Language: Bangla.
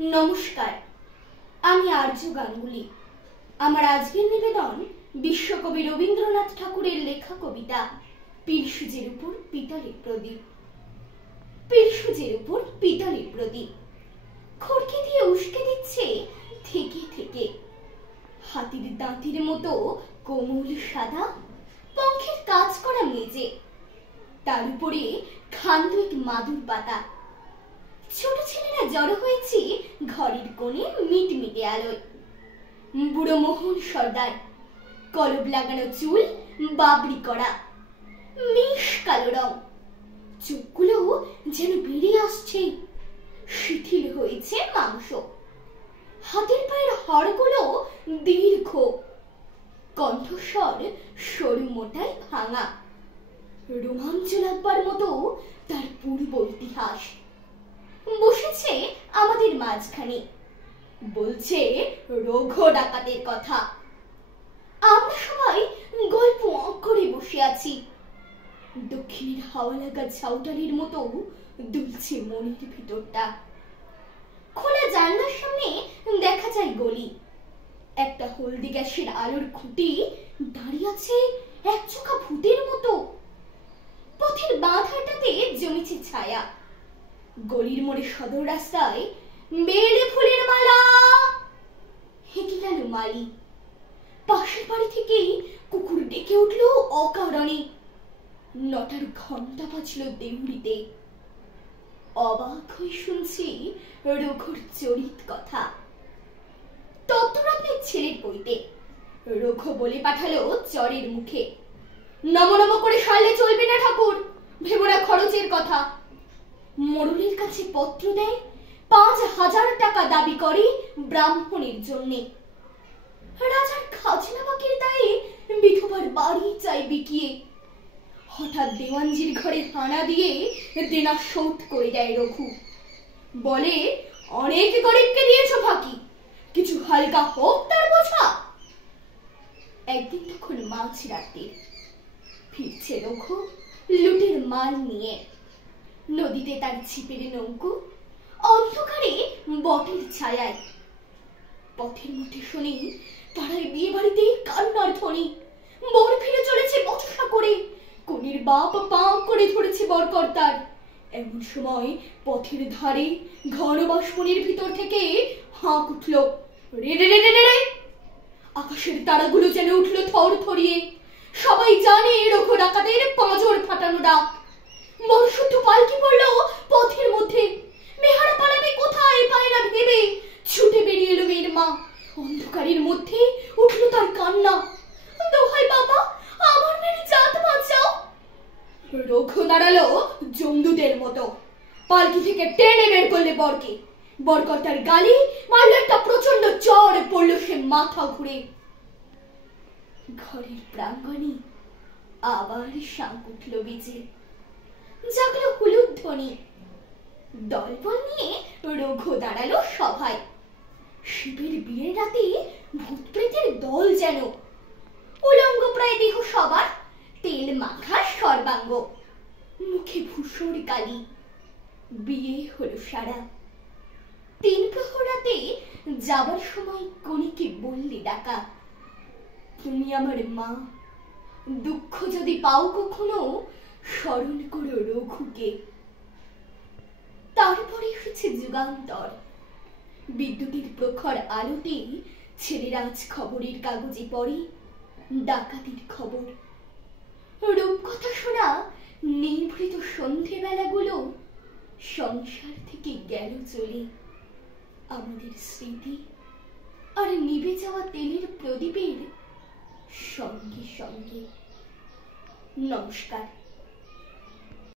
নমস্কার, আমি আর্য গাঙ্গুলি। আমার আজকের নিবেদন বিশ্বকবি রবীন্দ্রনাথ ঠাকুরের লেখা কবিতা পীরসুজের উপর পিতলের প্রদীপ। পীরসুজের উপর পিতলের প্রদীপ খড়কি দিয়ে উস্কে দিচ্ছে থেকে থেকে। হাতির দাঁতের মতো কোমল সাদা পঙ্খের কাজ করা মেজে, তার উপরে খান্দুক মাদুর পাতা। ছোট ছেলেরা জড়ো হয়েছে ঘরের কোণে মিটমিটে আলোয়। বুড়ো মোহন সর্দার, কলব লাগানো চুল, বাবরি করা, মিশ কালো রং, চোখগুলো যেন বেরিয়ে আসছে। শিথিল হয়েছে মাংস, হাতের পায়ের হাড়গুলো দীর্ঘ, কণ্ঠস্বর সরু মোটায় ভাঙা। রোমাঞ্চ লাগবার মতো তার পূর্ব ইতিহাস। বসেছে আমাদের মাঝখানে, বলছে রঘ ডাকাতের কথা। আমরা সবাই গল্প করে বসে আছি। দক্ষিণের হাওয়া লাগা ঝাউটালির মতো দুলছে মনের ভিতরটা। খোলা জানলার সামনে দেখা যায় গলি। একটা হলদি গ্যাসের আলোর খুঁটি দাঁড়িয়ে আছে এক চোখা ভূতের মতো। পথের বাঁধাটাতে জমেছে ছায়া। গলির মোড়ে সদর রাস্তায় বেলে ফুলের মালা হেঁকে গেল মালি। পাশের বাড়ি থেকে কুকুর ডেকে উঠল অকারণে। 9টার ঘন্টা বাজল দেউড়িতে। অবাক হয়ে শুনছি রঘুর চরিত কথা। তত্ত্বরত্নের ছেলের বইতে রঘু বলে পাঠালো চরের মুখে, নম নম করে সারলে চলবে না ঠাকুর, ভেবো না খরচের কথা। মোড়লের কাছে পত্র দেয়, 5,000 টাকা দাবি করে ব্রাহ্মণের জন্য। রাজার খাজনা বাকির দায়ে বিধবার বাড়ি চাই বিকিয়ে। হঠাৎ দেওয়ানজির ঘরে হানা দিয়ে দেনা শোধ করে দেয় রঘু। বলে, অনেক গরিবকে দিয়েছ ফাঁকি, কিছু হালকা হোক তার বোঝা। একদিন তখন মাঝ রাতে ফিরছে রঘু লুটের মাল নিয়ে। নদীতে তার ছিপের নৌকো, অন্ধকারে বটের ছায়ায়। পথের মধ্যে শুনি পাড়ায় বিয়ে বাড়িতে কান্নার ধ্বনি। বর ফিরে চলেছে বচসা করে, কনের বাপ পা করে ধরেছে বরকর্তার। এমন সময় পথের ধারে ঘন বাষ্পনের ভিতর থেকে হাঁক উঠল, রে রে রে রে রে। আকাশের তারাগুলো যেন উঠল থর থরিয়ে। সবাই জানে রঘু ডাকাতের পাঁজর ফাটানো ডাক। বড় শুদ্ধ পালকি পড়ল পথের মধ্যে। মেহারা পালাবে কোথায় পায় না ভেবে ছুটে বেরিয়ে এলো মেয়ের মা। অন্ধকারের মধ্যে উঠল তার কান্না, দোহাই বাবা, আমার মেয়ের জাত বাঁচাও। রঘু দাঁড়ালো জমদূতের মতো। পালকি থেকে টেনে বের করলে বরকে। বরকর্তার গালে মারল একটা প্রচন্ড চড়, পড়ল সে মাথা ঘুরে। ঘরের প্রাঙ্গণে আবার শাঁখ উঠল বেজে, জাগলো হুলুদ ধ্বনি। দলবল নিয়ে রঘু দাঁড়ালো সভায়। শিবের বিয়ের রাতে ভূত প্রেতের দল যেন। উলঙ্গ প্রায় দেহ সবার, তেল মাখা সর্বাঙ্গ, মুখে ভূষণ কালি। বিয়ে হলো সারা। 3 প্রহর রাতে যাবার সময় কণিকে বললি ডাকা, তুমি আমার মা, দুঃখ যদি পাও কখনো স্মরণ করো রঘুকে। তারপরে এসেছে যুগান্তর। বিদ্যুতের প্রখর আলোতে ছেলেরা আজ খবরের কাগজে পড়ে ডাকাতির খবর। রূপকথা শোনা নিভৃত সন্ধেবেলাগুলো সংসার থেকে গেল চলে। আমাদের স্মৃতি আর নিভে যাওয়া তেলের প্রদীপের সঙ্গে সঙ্গে। নমস্কার।